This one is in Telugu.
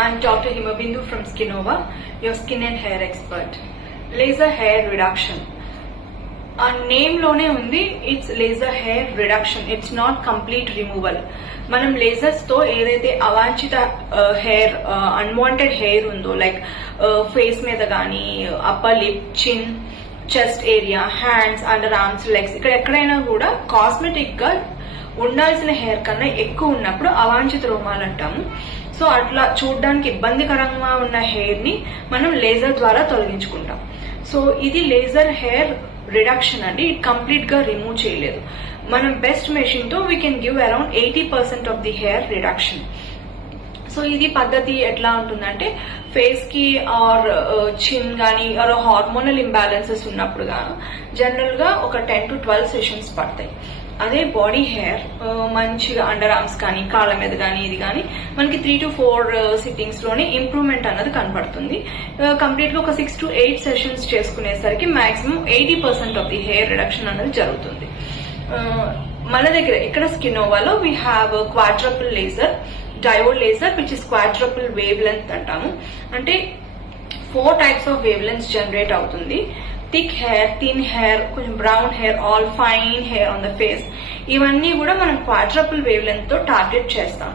I'm Dr. Himabindu from Skinova, your skin and hair expert. Laser hair reduction. ఆ నేమ్ లోనే ఉంది, it's laser hair reduction. It's not complete removal. మనం లేజర్స్ తో ఏదైతే అవాంఛిత హెయిర్, అన్వాంటెడ్ హెయిర్ ఉందో, లైక్ ఫేస్ మీద కానీ, అప్పర్ లిప్, చిన్, chest area, hands, under arms, legs, ఇక్కడ ఎక్కడైనా కూడా కాస్మెటిక్ గా ఉండాల్సిన హెయిర్ కన్నా ఎక్కువ ఉన్నప్పుడు అవాంఛిత రోమాలు అంటాము. సో అట్లా చూడడానికి ఇబ్బందికరంగా ఉన్న హెయిర్ ని మనం లేజర్ ద్వారా తొలగించుకుంటాం. సో ఇది లేజర్ హెయిర్ రిడక్షన్ అండి. ఇది కంప్లీట్ గా రిమూవ్ చేయలేదు. మనం బెస్ట్ మెషిన్ తో we can give around 80% of the hair reduction. So ఇది పద్ధతి ఎట్లా ఉంటుందంటే, ఫేస్ కి ఆర్ చిన్ గానీ ఆర్ హార్మోనల్ ఇంబ్యాలెన్సెస్ ఉన్నప్పుడు జనరల్ గా ఒక 10 to 12 సెషన్స్ పడతాయి. అదే బాడీ హెయిర్ మంచిగా అండర్ ఆర్మ్స్ కానీ, కాళ్ళ మీద కానీ, ఇది కానీ మనకి 3 to 4 సిట్టింగ్స్ లోనే ఇంప్రూవ్మెంట్ అన్నది కనపడుతుంది. కంప్లీట్ గా ఒక 6 to 8 సెషన్స్ చేసుకునేసరికి maximum 80% of the hair reduction అనేది జరుగుతుంది. మన దగ్గర ఇక్కడ స్కినోవాలో we have quadruple laser, diode laser which is quadruple wavelength అంటాము. అంటే 4 types of wavelengths generate అవుతుంది. థిక్ హెయిర్, థిన్ హెయిర్, కొంచెం brown hair, all fine hair on the face, ఇవన్నీ కూడా మనం క్వాడ్రపుల్ వేవ్ లెంత్ తో టార్గెట్ చేస్తాం.